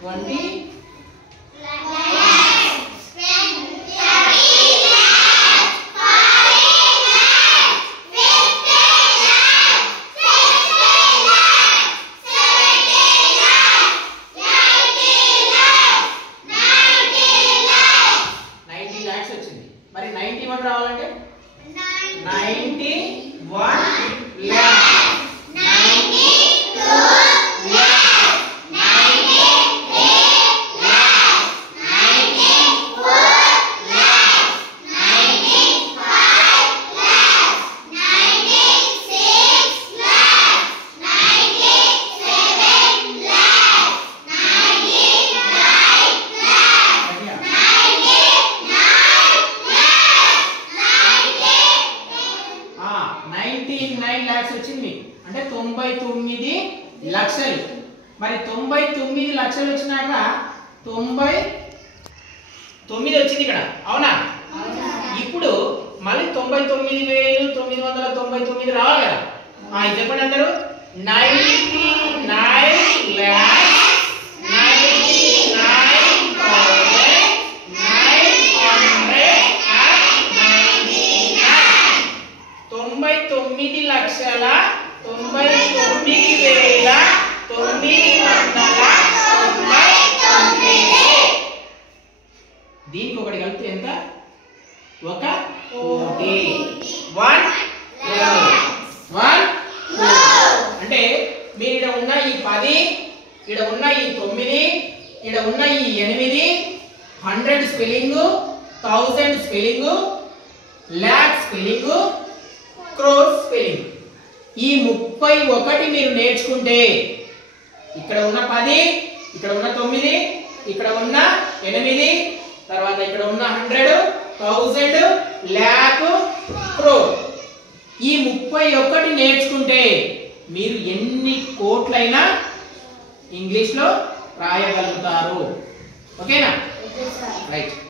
20 మరి 91 రావాలంటే 91 lakhs 92 lakhs 93 lakhs 94 lakhs 95 lakhs 96 lakhs 97 lakhs 99 lakhs వచ్చింది అంటే 99 లక్షలు మరి 99 లక్షలు వచ్చినాక 99 వచ్చింది ఇక్కడ అవునా ఇప్పుడు మళ్ళీ 99,999 రావాలి కదా ఇది చెప్పండి అందరూ 99 lakhs 99 లక్షల 99,999 దీనికి ఒకటి కలిపితే ఎంత 1 కోటి 1 అంటే మీరు ఇక్కడ ఉన్న ఈ 10 ఇక్కడ ఉన్న ఈ 9 ఇక్కడ ఉన్న ఈ 8 100 spelling 1000 spelling lakh spelling crore spelling ఈ 31 మీరు నేర్చుకుంటే ఇక్కడ ఉన్న 10 ఇక్కడ ఉన్న 9 ఇక్కడ ఉన్న 8 తర్వాత ఇక్కడ ఉన్న 100 1000 లాక్ క్రోర్ ఈ 31 నేర్చుకుంటే మీరు ఎన్ని కోట్లైనా ఇంగ్లీష్ లో రాయగలుగుతారు ఓకేనా రైట్